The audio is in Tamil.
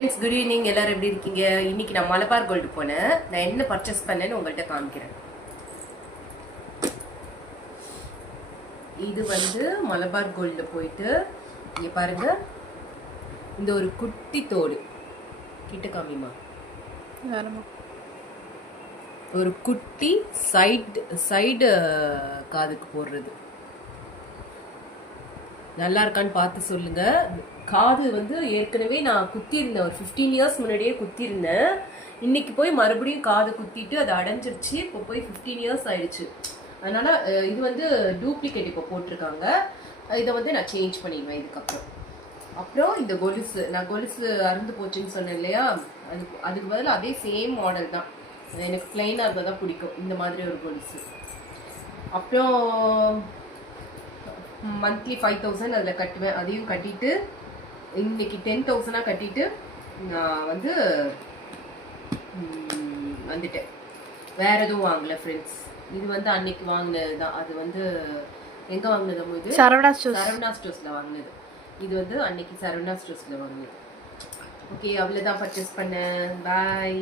Friends good evening. எல்லாரும் எப்படி இருக்கீங்க? இன்னைக்கு நான் மலபார் கோல்டு போனேன். நான் என்ன பர்ச்சேஸ் பண்ணேன்னு உங்கள்கிட்ட காமிக்கிறேன். இது வந்து மலபார் கோல்டு போயிட்டு இங்க பாருங்க, இந்த ஒரு குட்டி தோடு கிட்ட காமிமா, ஒரு குட்டி சைடு காதுக்கு போடுறது நல்லா இருக்கான்னு பார்த்து சொல்லுங்க. காது வந்து ஏற்கனவே நான் குத்திருந்தேன், ஒரு 15 இயர்ஸ் முன்னாடியே குத்திருந்தேன். இன்னைக்கு போய் மறுபடியும் காது குத்திட்டு அது அடைஞ்சிருச்சு. இப்போ போய் 15 இயர்ஸ் ஆயிடுச்சு. அதனால இது வந்து டூப்ளிகேட் இப்போ போட்டிருக்காங்க. இதை வந்து நான் சேஞ்ச் பண்ணிடுவேன் இதுக்கப்புறம். அப்புறம் இந்த கொலுசு, நான் கொலுசு அறுந்து போச்சுன்னு சொன்னேன் இல்லையா, அதுக்கு பதில் அதே சேம் மாடல் தான். எனக்கு பிளைனாக இருந்தால் தான் பிடிக்கும், இந்த மாதிரி ஒரு கொலுசு. அப்புறம் மந்த்லி 5000 அதில் கட்டுவேன். அதையும் கட்டிட்டு இன்னைக்கு 10,000 கட்டிட்டு நான் வந்து வந்துட்டேன். வேற எதுவும் வாங்கல ஃப்ரெண்ட்ஸ். இது வந்து அன்னைக்கு வாங்கினது தான். அது வந்து எங்க வாங்கினது? இது சரவணா ஸ்டோர்ஸ்ல வாங்கினது. இது வந்து அன்னைக்கு சரவணா ஸ்டோர்ஸ்ல வாங்கினது. ஓகே, அவ்வளோதான் பர்ச்சேஸ் பண்ணேன். பாய்.